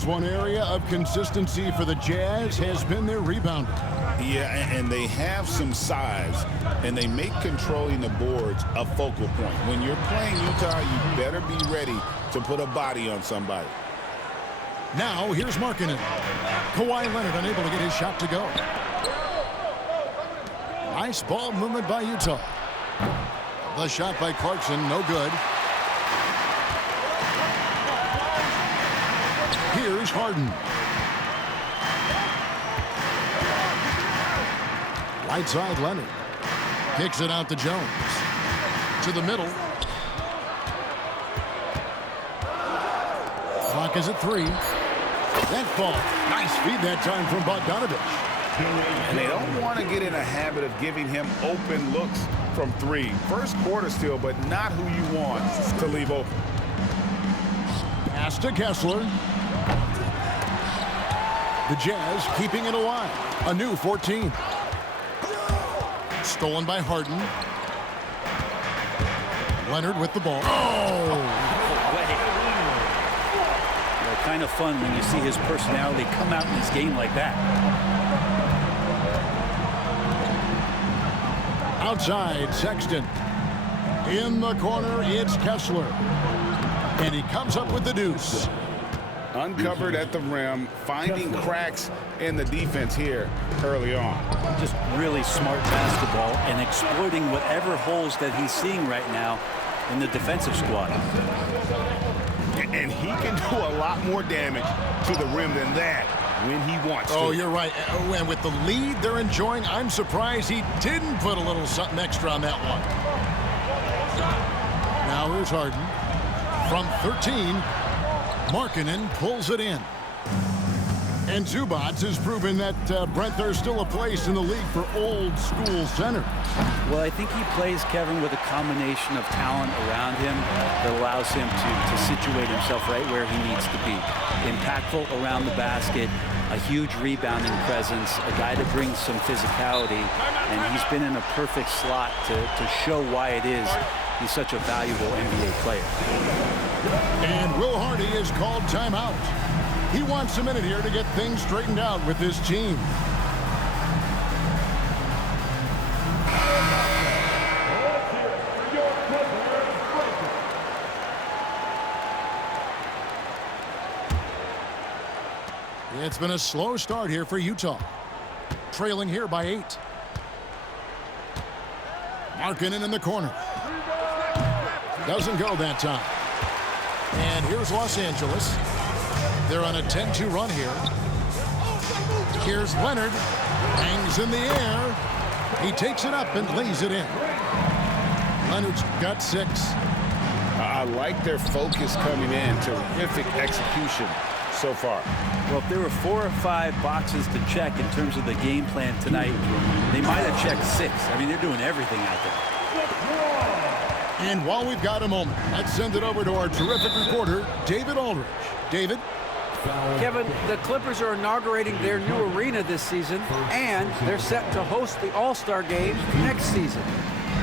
seems one area of consistency for the Jazz has been their rebounding. Yeah, and they have some size, and they make controlling the boards a focal point. When you're playing Utah, you better be ready to put a body on somebody. Now, here's Markkanen. Kawhi Leonard unable to get his shot to go. Nice ball movement by Utah. The shot by Clarkson, no good. Here's Harden. Right side, Leonard. Kicks it out to Jones. To the middle. Clock is at 3. That ball. Nice feed that time from Bogdanovich. And they don't want to get in a habit of giving him open looks from 3. First quarter still, but not who you want to leave open. Pass to Kessler. The Jazz keeping it alive. A new 14. Stolen by Harden. Leonard with the ball. Oh! Kind of fun when you see his personality come out in this game like that. Outside, Sexton. In the corner, it's Kessler. And he comes up with the deuce. Uncovered at the rim, finding cracks in the defense here early on. Just really smart basketball and exploiting whatever holes that he's seeing right now in the defensive squad. And he can do a lot more damage to the rim than that when he wants to. Oh, you're right. And with the lead they're enjoying, I'm surprised he didn't put a little something extra on that one. Now here's Harden. From 13, Markkanen pulls it in. And Zubac has proven that, Brent, there's still a place in the league for old-school centers. Well, I think he plays, Kevin, with a combination of talent around him that allows him to situate himself right where he needs to be. Impactful around the basket, a huge rebounding presence, a guy that brings some physicality, and he's been in a perfect slot to show why it is he's such a valuable NBA player. And Will Hardy is called timeout. He wants a minute here to get things straightened out with his team. It's been a slow start here for Utah. Trailing here by 8. Markkanen in the corner. Doesn't go that time. And here's Los Angeles. They're on a 10-2 run here. Here's Leonard. Hangs in the air. He takes it up and lays it in. Leonard's got 6. I like their focus coming in. Terrific execution so far. Well, if there were 4 or 5 boxes to check in terms of the game plan tonight, they might have checked 6. I mean, they're doing everything out there. And while we've got a moment, let's send it over to our terrific reporter, David Aldridge. David? Kevin, the Clippers are inaugurating their new arena this season, and they're set to host the All-Star Game next season.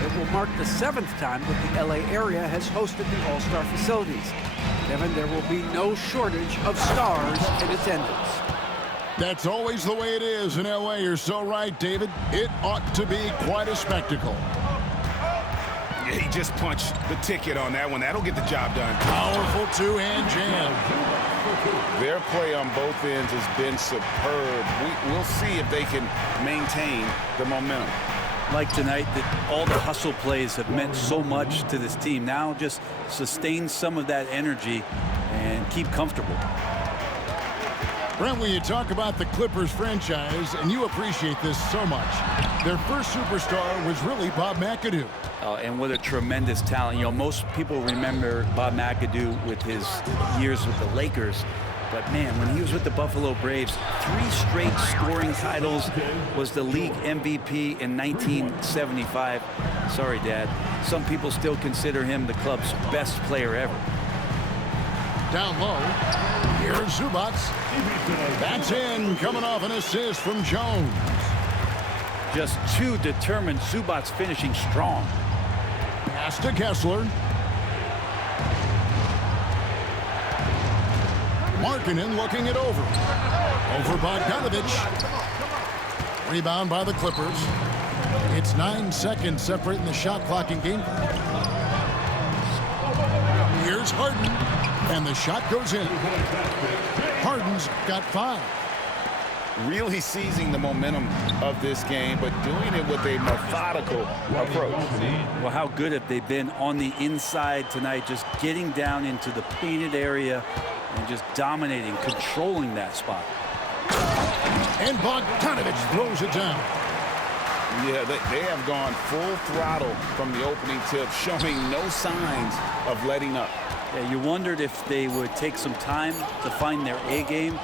It will mark the 7th time that the LA area has hosted the All-Star facilities. Kevin, there will be no shortage of stars in attendance. That's always the way it is in LA. You're so right, David. It ought to be quite a spectacle. Yeah, he just punched the ticket on that one. That'll get the job done. Powerful two-hand jam. Their play on both ends has been superb. We'll see if they can maintain the momentum. Like tonight, that all the hustle plays have meant so much to this team. Now just sustain some of that energy and keep comfortable. Brent, when you talk about the Clippers franchise, and you appreciate this so much, their first superstar was really Bob McAdoo. And what a tremendous talent. You know, most people remember Bob McAdoo with his years with the Lakers. But, man, when he was with the Buffalo Braves, 3 straight scoring titles, was the league MVP in 1975. Sorry, Dad. Some people still consider him the club's best player ever. Down low. Here's Zubac. That's in, coming off an assist from Jones. Just too determined. Zubac finishing strong. Pass to Kessler. Markkanen looking it over. Over Bogdanovic. Rebound by the Clippers. It's 9 seconds separating the shot clock and game clock. Here's Harden, and the shot goes in. Harden's got 5. Really seizing the momentum of this game, but doing it with a methodical approach. Well, how good have they been on the inside tonight, just getting down into the painted area and just dominating, controlling that spot. And Bogdanovic throws it down. Yeah, they have gone full throttle from the opening tip, showing no signs of letting up. Yeah, you wondered if they would take some time to find their A game.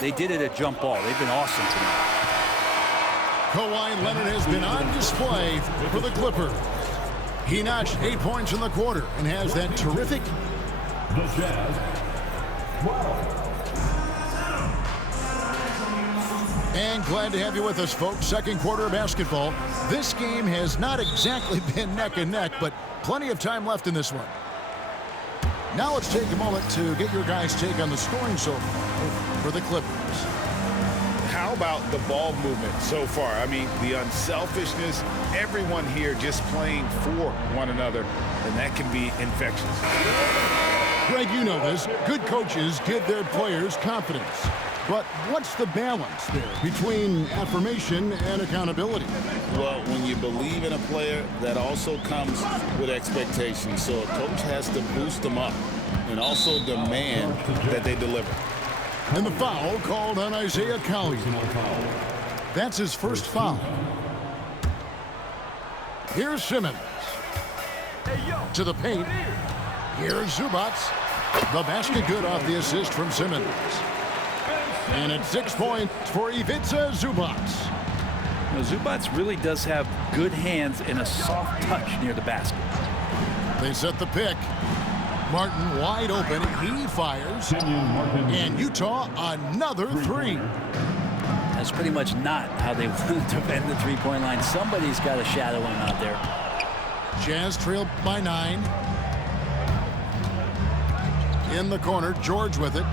They did it at jump ball. They've been awesome tonight. Kawhi Leonard has been on display for the Clippers. He notched 8 points in the quarter and has that terrific. The Jazz 12. And glad to have you with us, folks. Second quarter of basketball. This game has not exactly been neck and neck, but plenty of time left in this one. Now let's take a moment to get your guys' take on the scoring so far for the Clippers. How about the ball movement so far? I mean, the unselfishness, everyone here just playing for one another, and that can be infectious. Greg, you know this. Good coaches give their players confidence. But what's the balance there between affirmation and accountability? Well, when you believe in a player, that also comes with expectations. So a coach has to boost them up and also demand that they deliver. And the foul called on Isaiah Collier. That's his first foul. Here's Simmons. To the paint. Here's Zubac. The basket good off the assist from Simmons. And it's 6 points for Ivica Zubac. You know, Zubac really does have good hands and a soft touch near the basket. They set the pick. Martin wide open. He fires. And Utah another 3. That's pretty much not how they want to defend the three-point line. Somebody's got to shadow him out there. Jazz trailed by 9. In the corner, George with it.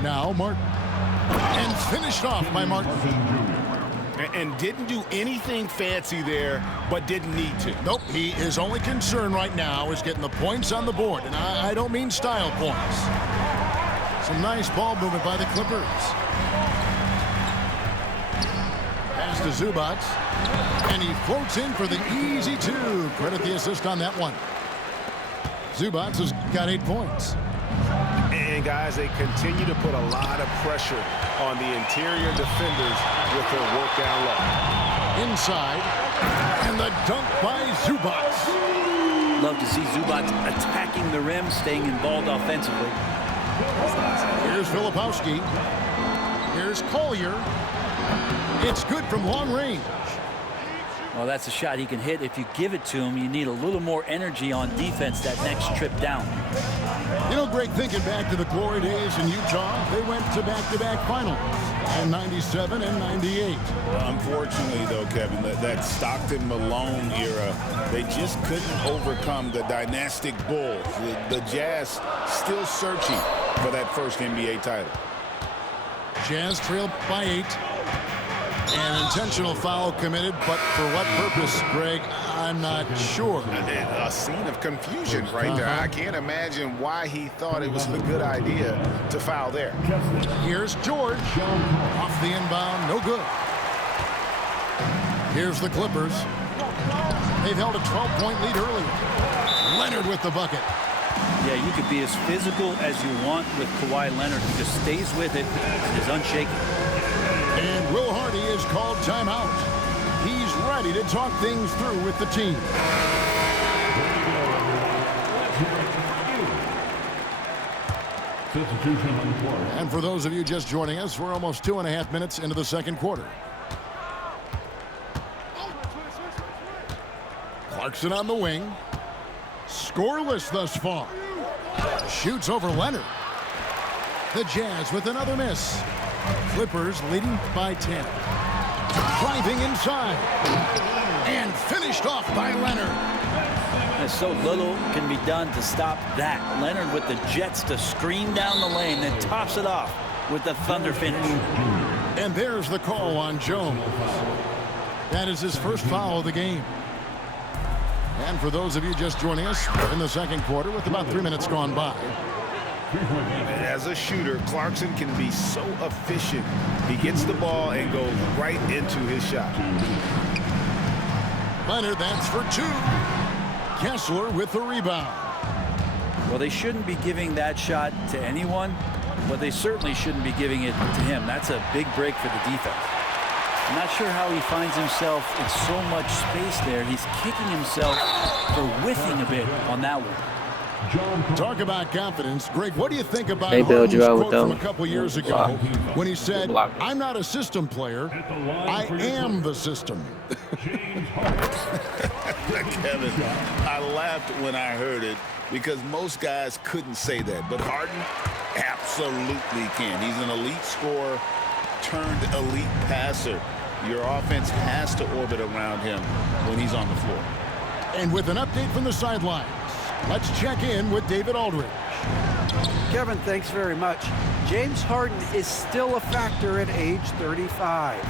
Now Martin. And finished off by Martin. And didn't do anything fancy there, but didn't need to. Nope, his only concern right now is getting the points on the board. And I don't mean style points. Some nice ball movement by the Clippers. Pass to Zubac. And he floats in for the easy 2. Credit the assist on that one. Zubac has got 8 points. And guys, they continue to put a lot of pressure on the interior defenders with their work down low. Inside, and the dunk by Zubac. Love to see Zubac attacking the rim, staying involved offensively. Here's Filipowski. Here's Collier. It's good from long range. Well, that's a shot he can hit. If you give it to him, you need a little more energy on defense that next trip down. You know, Greg, thinking back to the glory days in Utah, they went to back-to-back finals in 97 and 98. Unfortunately, though, Kevin, that Stockton-Malone era, they just couldn't overcome the dynastic Bulls. The Jazz still searching for that first NBA title. Jazz trailed by 8. An intentional foul committed, but for what purpose, Greg, I'm not sure. A scene of confusion right there. I can't imagine why he thought it was a good idea to foul there. Here's George. Off the inbound, no good. Here's the Clippers. They've held a 12-point lead earlier. Leonard with the bucket. Yeah, you could be as physical as you want with Kawhi Leonard. He just stays with it and is unshaken. And Will Hardy is called timeout. He's ready to talk things through with the team. And for those of you just joining us, we're almost 2.5 minutes into the second quarter. Clarkson on the wing. Scoreless thus far. Shoots over Leonard. The Jazz with another miss. Clippers leading by 10. Driving inside. And finished off by Leonard. And so little can be done to stop that. Leonard with the jets to screen down the lane, then tops it off with the thunder finish. And there's the call on Jones. That is his first foul of the game. And for those of you just joining us, we're in the second quarter with about 3 minutes gone by. As a shooter, Clarkson can be so efficient. He gets the ball and goes right into his shot. Leonard, that's for 2. Kessler with the rebound. Well, they shouldn't be giving that shot to anyone, but they certainly shouldn't be giving it to him. That's a big break for the defense. I'm not sure how he finds himself in so much space there. He's kicking himself for whiffing a bit on that one. Talk about confidence. Greg, what do you think about They build you Harden's out with quote from them. a couple years ago when he said, "I'm not a system player, I am the system." Kevin, I laughed when I heard it because most guys couldn't say that, but Harden absolutely can. He's an elite scorer turned elite passer. Your offense has to orbit around him when he's on the floor. And with an update from the sidelines, let's check in with David Aldridge. Kevin, thanks very much. James Harden is still a factor at age 35.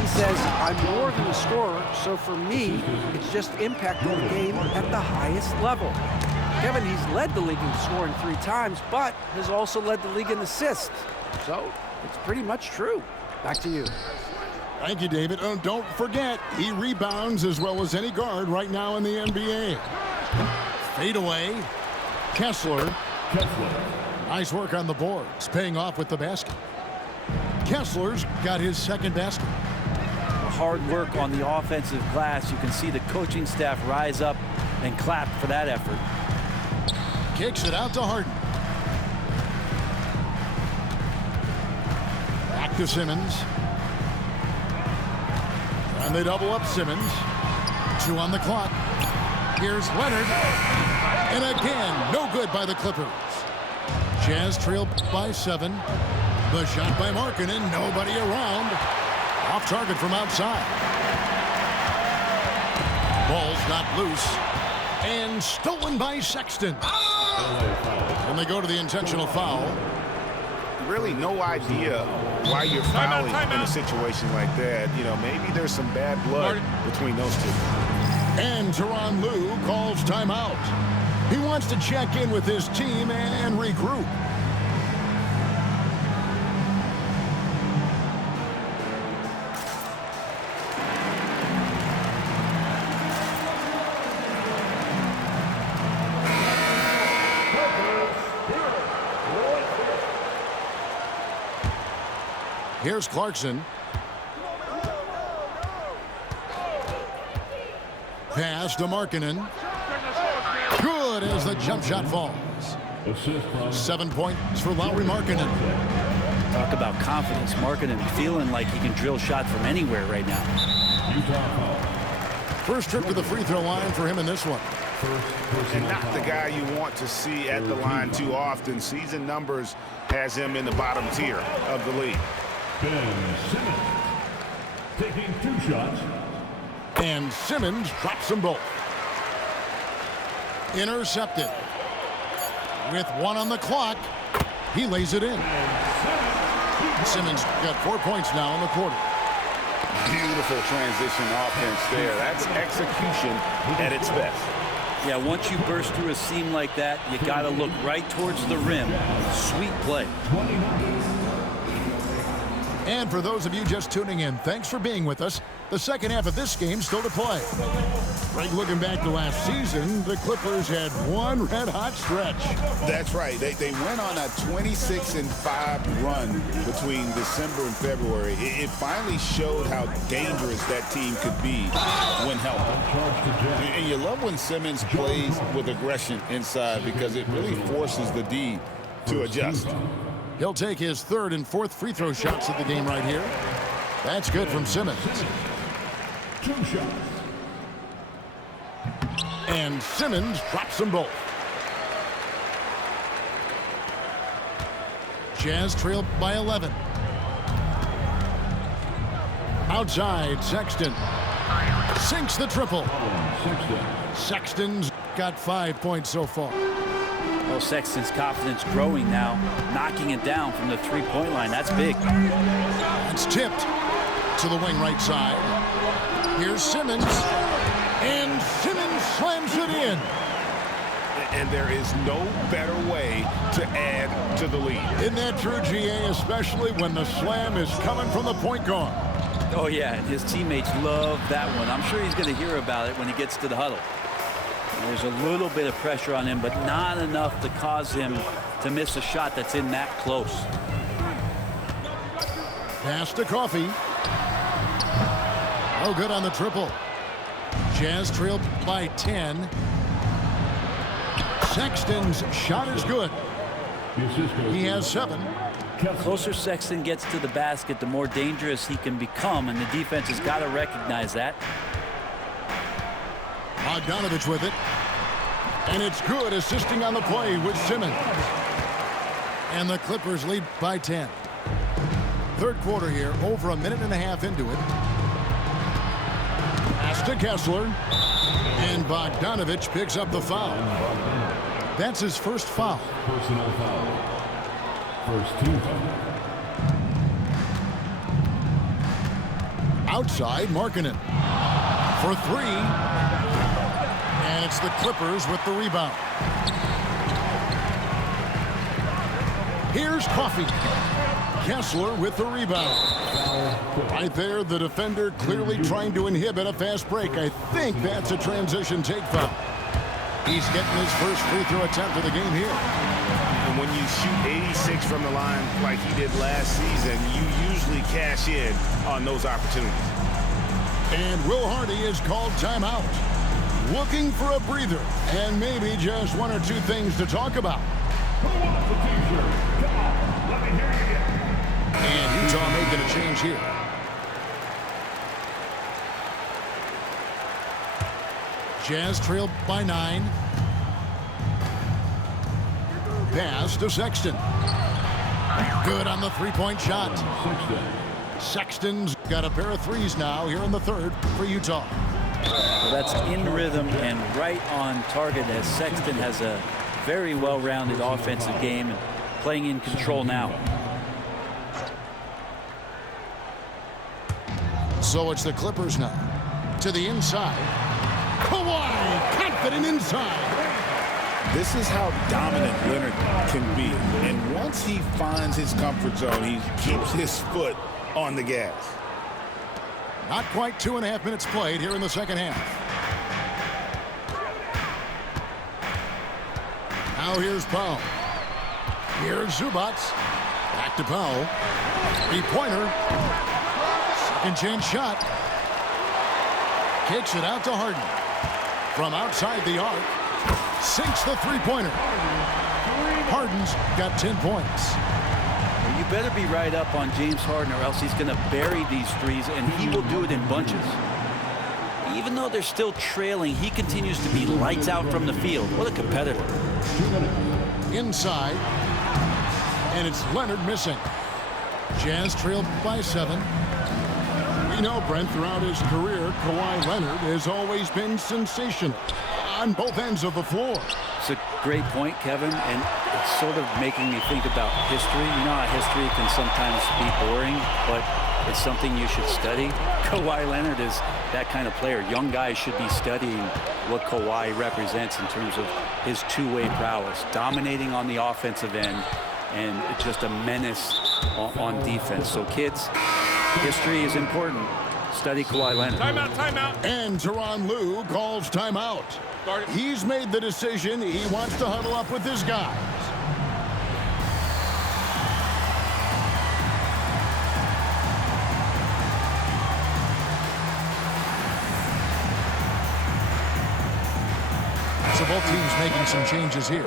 He says, "I'm more than a scorer, so for me, it's just impacting the game at the highest level." Kevin, he's led the league in scoring 3 times, but has also led the league in assists. So it's pretty much true. Back to you. Thank you, David. Oh, don't forget, he rebounds as well as any guard right now in the NBA. Fade away. Kessler. Nice work on the boards, paying off with the basket. Kessler's got his second basket. Hard work on the offensive glass. You can see the coaching staff rise up and clap for that effort. Kicks it out to Harden. Back to Simmons. And they double up Simmons. 2 on the clock. Here's Leonard. And again, no good by the Clippers. Jazz trailed by 7. The shot by Markkanen. Nobody around. Off target from outside. Ball's not loose. And stolen by Sexton. And they go to the intentional foul. Really no idea why you're fouling in a situation like that. You know, maybe there's some bad blood between those two. And Tyronn Lue calls timeout. He wants to check in with his team and regroup. Here's Clarkson. Pass to Markkanen. Good as the jump shot falls. 7 points for Lauri Markkanen. Talk about confidence. Markkanen feeling like he can drill shots from anywhere right now. First trip to the free throw line for him in this one. And not the guy you want to see at the line too often. Season numbers has him in the bottom tier of the league. Ben Simmons taking 2 shots. And Simmons drops them both. Intercepted. With 1 on the clock, he lays it in. Simmons got 4 points now in the quarter. Beautiful transition offense there. That's execution at its best. Yeah, once you burst through a seam like that, you got to look right towards the rim. Sweet play. And for those of you just tuning in, thanks for being with us. The second half of this game still to play. Greg, looking back to last season, the Clippers had one red-hot stretch. That's right. They went on a 26-5 run between December and February. It finally showed how dangerous that team could be when healthy. And you love when Simmons plays with aggression inside because it really forces the D to adjust. He'll take his 3rd and 4th free throw shots of the game right here. That's good from Simmons. 2 shots. And Simmons drops them both. Jazz trailed by 11. Outside, Sexton. Sinks the triple. Sexton's got 5 points so far. Well, Sexton's confidence growing now, knocking it down from the three-point line. That's big. It's tipped to the wing right side. Here's Simmons. And Simmons slams it in. And there is no better way to add to the lead. Isn't that true, GA, especially when the slam is coming from the point guard? Oh, yeah, and his teammates love that one. I'm sure he's going to hear about it when he gets to the huddle. There's a little bit of pressure on him, but not enough to cause him to miss a shot that's in that close. Pass to Coffey. Oh, good on the triple. Jazz trailed by 10. Sexton's shot is good. He has 7. The closer Sexton gets to the basket, the more dangerous he can become, and the defense has got to recognize that. Bogdanovich with it. And it's good, assisting on the play with Simmons. And the Clippers lead by 10. Third quarter here, over a minute and a half into it. Pass to Kessler. And Bogdanovich picks up the foul. That's his first foul. Personal foul. First 2 fouls. Outside, Markkanen for 3. And it's the Clippers with the rebound. Here's Coffey. Kessler with the rebound. Right there, the defender clearly trying to inhibit a fast break. I think that's a transition take foul. He's getting his first free throw attempt of the game here. And when you shoot 86 from the line like he did last season, you usually cash in on those opportunities. And Will Hardy is called timeout. Looking for a breather and maybe just 1 or 2 things to talk about. Who wants the t-shirt? Come on, let me hear you get it. And Utah making a change here. Jazz trailed by 9. Pass to Sexton. Good on the three-point shot. Sexton's got a pair of threes now here in the third for Utah. Well, that's in rhythm and right on target, as Sexton has a very well-rounded offensive game and playing in control now. So it's the Clippers now. To the inside. Kawhi, confident inside. This is how dominant Leonard can be. And once he finds his comfort zone, he keeps his foot on the gas. Not quite 2.5 minutes played here in the second half. Now here's Powell. Here's Zubac. Back to Powell. Three-pointer. Second chance shot. Kicks it out to Harden. From outside the arc. Sinks the three-pointer. Harden's got 10 points. Well, you better be right up on James Harden, or else he's going to bury these threes, and he will do it in bunches. Even though they're still trailing, he continues to be lights out from the field. What a competitor. Inside. And it's Leonard missing. Jazz trailed by 7. We know, Brent, throughout his career, Kawhi Leonard has always been sensational on both ends of the floor. It's a great point, Kevin, and it's sort of making me think about history. You know how history can sometimes be boring, but it's something you should study. Kawhi Leonard is that kind of player. Young guys should be studying what Kawhi represents in terms of his two-way prowess, dominating on the offensive end, and just a menace on defense. So kids, history is important. Study Kawhi Leonard. Timeout, timeout. And Tyronn Lue calls timeout. He's made the decision. He wants to huddle up with his guys. So both teams making some changes here.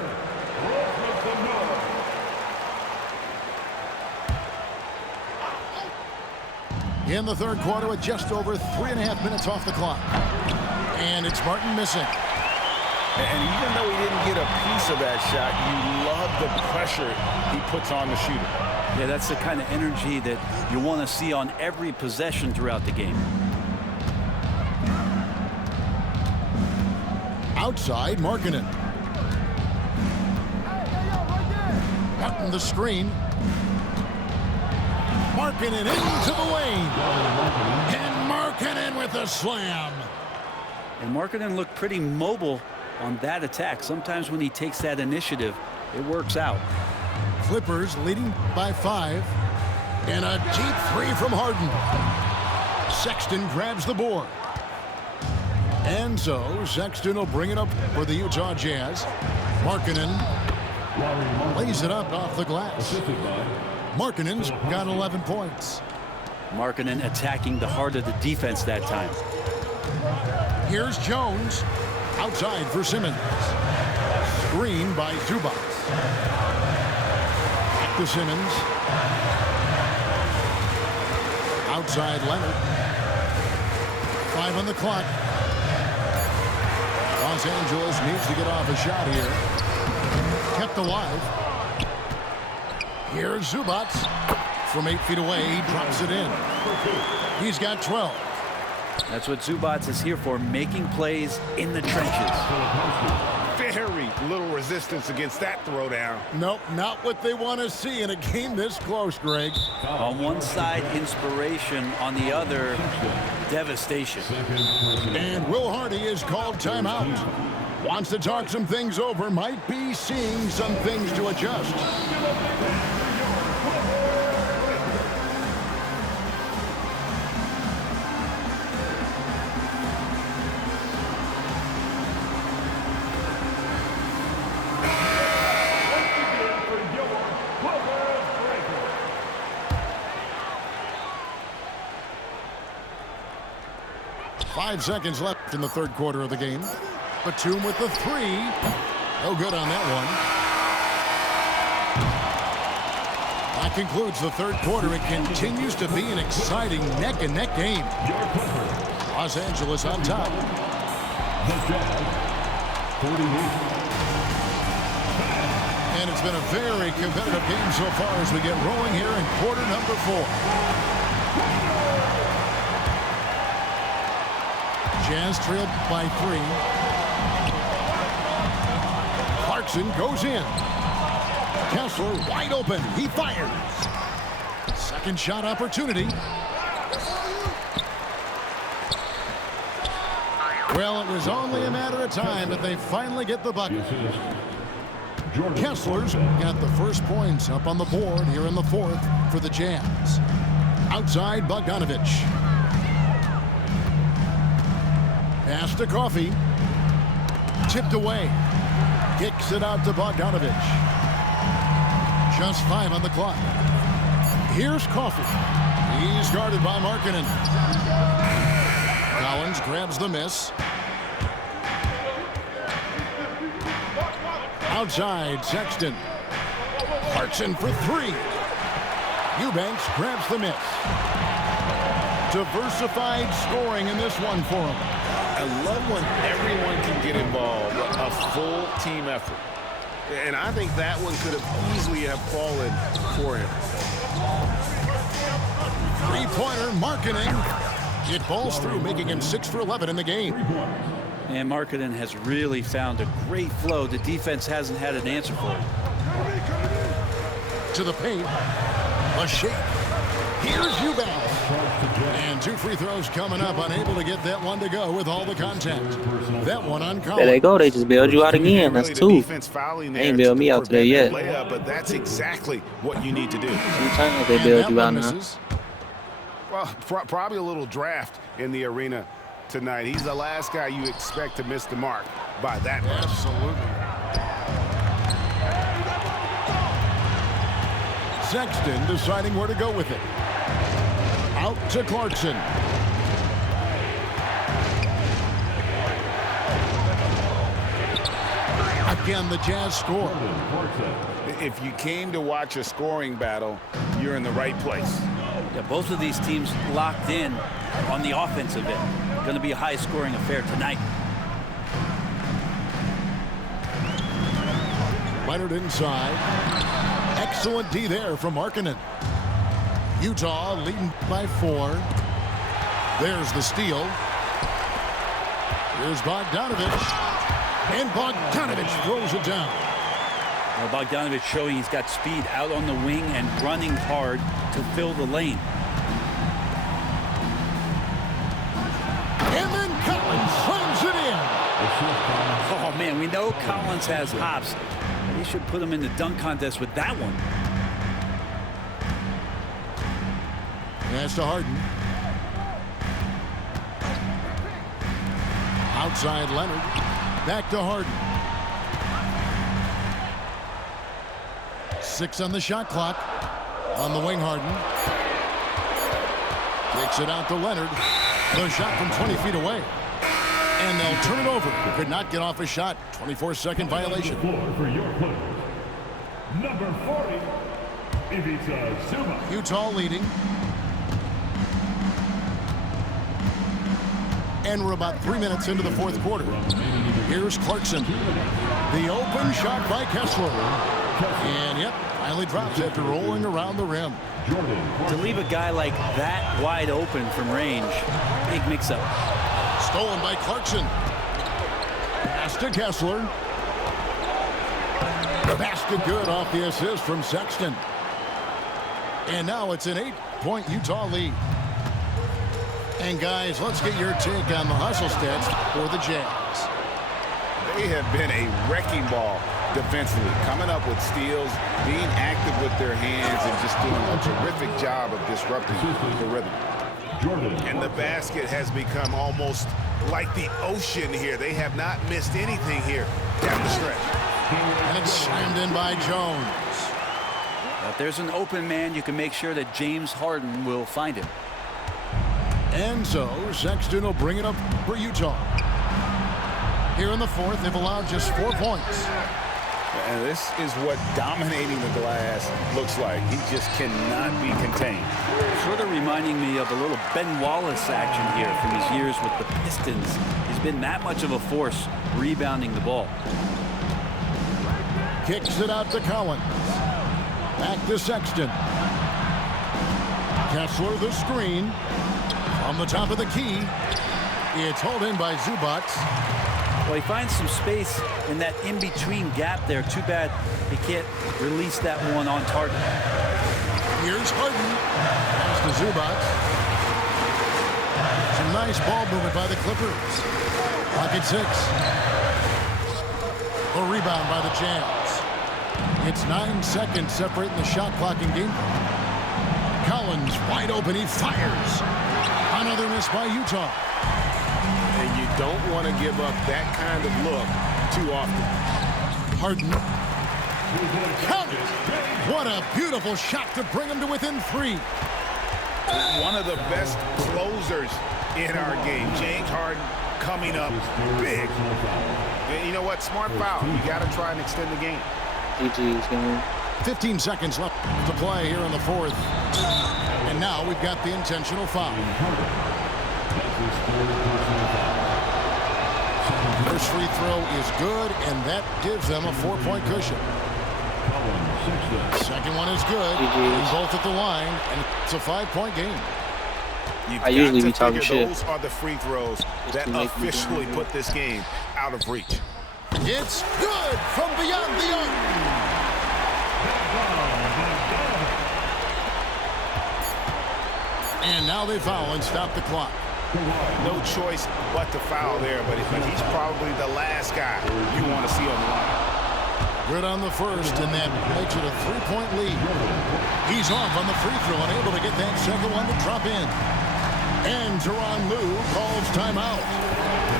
In the third quarter with just over 3.5 minutes off the clock. And it's Martin missing. And even though he didn't get a piece of that shot, you love the pressure he puts on the shooter. Yeah, that's the kind of energy that you want to see on every possession throughout the game. Outside, Markkanen. Martin the screen. Markkanen into the lane. And Markkanen with a slam. And Markkanen looked pretty mobile on that attack. Sometimes when he takes that initiative, it works out. Clippers leading by 5. And a deep three from Harden. Sexton grabs the board. And so Sexton will bring it up for the Utah Jazz. Markkanen lays it up off the glass. Markkanen's got 11 points. Markkanen attacking the heart of the defense that time. Here's Jones. Outside for Simmons. Screen by Zubac. Back to Simmons. Outside Leonard. 5 on the clock. Los Angeles needs to get off a shot here. Kept alive. Here's Zubac. From 8 feet away, he drops it in. He's got 12. That's what Zubac is here for, making plays in the trenches. Very little resistance against that throwdown. Nope, not what they want to see in a game this close, Greg. On one side, inspiration. On the other, devastation. And Will Hardy is called timeout. Wants to talk some things over. Might be seeing some things to adjust. Five seconds left in the third quarter of the game. Batum with the 3. No good on that one. That concludes the third quarter. It continues to be an exciting neck-and-neck game. Los Angeles on top. And it's been a very competitive game so far as we get rolling here in quarter number 4. Jazz trailed by 3. Clarkson goes in. Kessler wide open. He fires. Second shot opportunity. Well, it was only a matter of time that they finally get the bucket. Kessler's got the first points up on the board here in the fourth for the Jazz. Outside, Bogdanovich. Pass to Coffey. Tipped away. Kicks it out to Bogdanovich. Just 5 on the clock. Here's Coffey. He's guarded by Markkanen. Collins grabs the miss. Outside, Sexton. Clarkson for 3. Eubanks grabs the miss. Diversified scoring in this one for him. I love when everyone can get involved, a full team effort. And I think that one could have easily have fallen for him. 3-pointer, Markkanen. It falls through, making him 6 for 11 in the game. And Markkanen has really found a great flow. The defense hasn't had an answer for it. To the paint. A shake. Here's Eubanks. And 2 free throws coming up. Unable to get that one to go with all the contact. That one on Collins. There they go. They just bailed you out again. That's 2. They ain't bailed me out today yet. Layup, but that's exactly what you need to do. Sometimes they bailed you out now. Well, probably a little draft in the arena tonight. He's the last guy you expect to miss the mark by that much. Absolutely. Sexton deciding where to go with it. Out to Clarkson. Again, the Jazz score. If you came to watch a scoring battle, you're in the right place. Yeah, both of these teams locked in on the offensive end. Going to be a high-scoring affair tonight. Leonard inside. Excellent D there from Markkanen. Utah leading by 4. There's the steal. Here's Bogdanovich. And Bogdanovich throws it down. Well, Bogdanovich showing he's got speed out on the wing and running hard to fill the lane. And then Collins slams it in. Oh, man, we know Collins has hops. He should put him in the dunk contest with that one. Pass to Harden. Outside Leonard. Back to Harden. 6 on the shot clock. On the wing, Harden. Takes it out to Leonard. The shot from 20 feet away. And they'll turn it over. Could not get off a shot. 24-second violation. Floor for your players. Number 40, Ivica Zubac. Utah leading. And we're about 3 minutes into the fourth quarter. Here's Clarkson. The open shot by Kessler. And, yep, finally drops after rolling around the rim. To leave a guy like that wide open from range, big mix-up. Stolen by Clarkson. Pass to Kessler. Basket good off the assist from Sexton. And now it's an 8-point Utah lead. And guys, let's get your take on the hustle stats for the Jazz. They have been a wrecking ball defensively, coming up with steals, being active with their hands, and just doing a terrific job of disrupting the rhythm. And the basket has become almost like the ocean here. They have not missed anything here down the stretch. And it's slammed in by Jones. If there's an open man, you can make sure that James Harden will find him. And so Sexton will bring it up for Utah. Here in the fourth, they've allowed just 4 points. And this is what dominating the glass looks like. He just cannot be contained. Sort of reminding me of a little Ben Wallace action here from his years with the Pistons. He's been that much of a force rebounding the ball. Kicks it out to Collins. Back to Sexton. Kessler the screen. On the top of the key. It's hauled in by Zubac. Well, he finds some space in that in-between gap there. Too bad he can't release that one on target. Here's Harden. Pass to Zubac. Some nice ball movement by the Clippers. Pocket 6. A rebound by the Jazz. It's 9 seconds separating the shot clock and game. Collins wide open. He fires. Another miss by Utah. And you don't want to give up that kind of look too often. Harden. Count it. What a beautiful shot to bring him to within 3. One of the best closers in our game. James Harden coming up big. And you know what? Smart foul. You got to try and extend the game. GG's game. 15 seconds left to play here in the fourth. And now we've got the intentional foul. First free throw is good, and that gives them a 4-point cushion. Second one is good, and both at the line, and it's a 5-point game. You've I usually got be to talking figure shit. those are the free throws that officially put this game out of reach. It's good from beyond the arc. And now they foul and stop the clock. No choice but to foul there, but he's probably the last guy you want to see on the line. Good on the first, and that makes it a 3-point lead. He's off on the free throw, unable to get that second one to drop in. And Tyronn Lue calls timeout.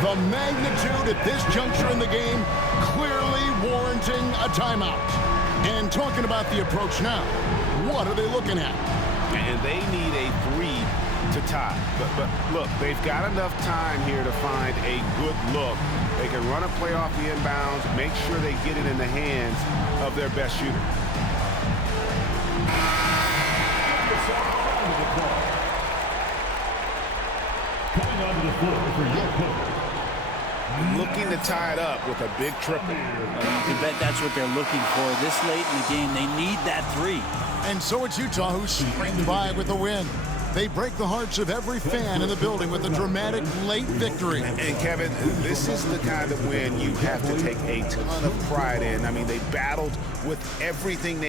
The magnitude at this juncture in the game clearly warranting a timeout. And talking about the approach now, what are they looking at? And they need a 3 to tie. But look, they've got enough time here to find a good look. They can run a play off the inbounds, make sure they get it in the hands of their best shooter. Coming onto the floor for your coach. Looking to tie it up with a big triple. You can bet that's what they're looking for this late in the game. They need that 3. And so it's Utah who's scraped by with the win. They break the hearts of every fan in the building with a dramatic late victory. And Kevin, this is the kind of win you have to take a ton of pride in. I mean, they battled with everything they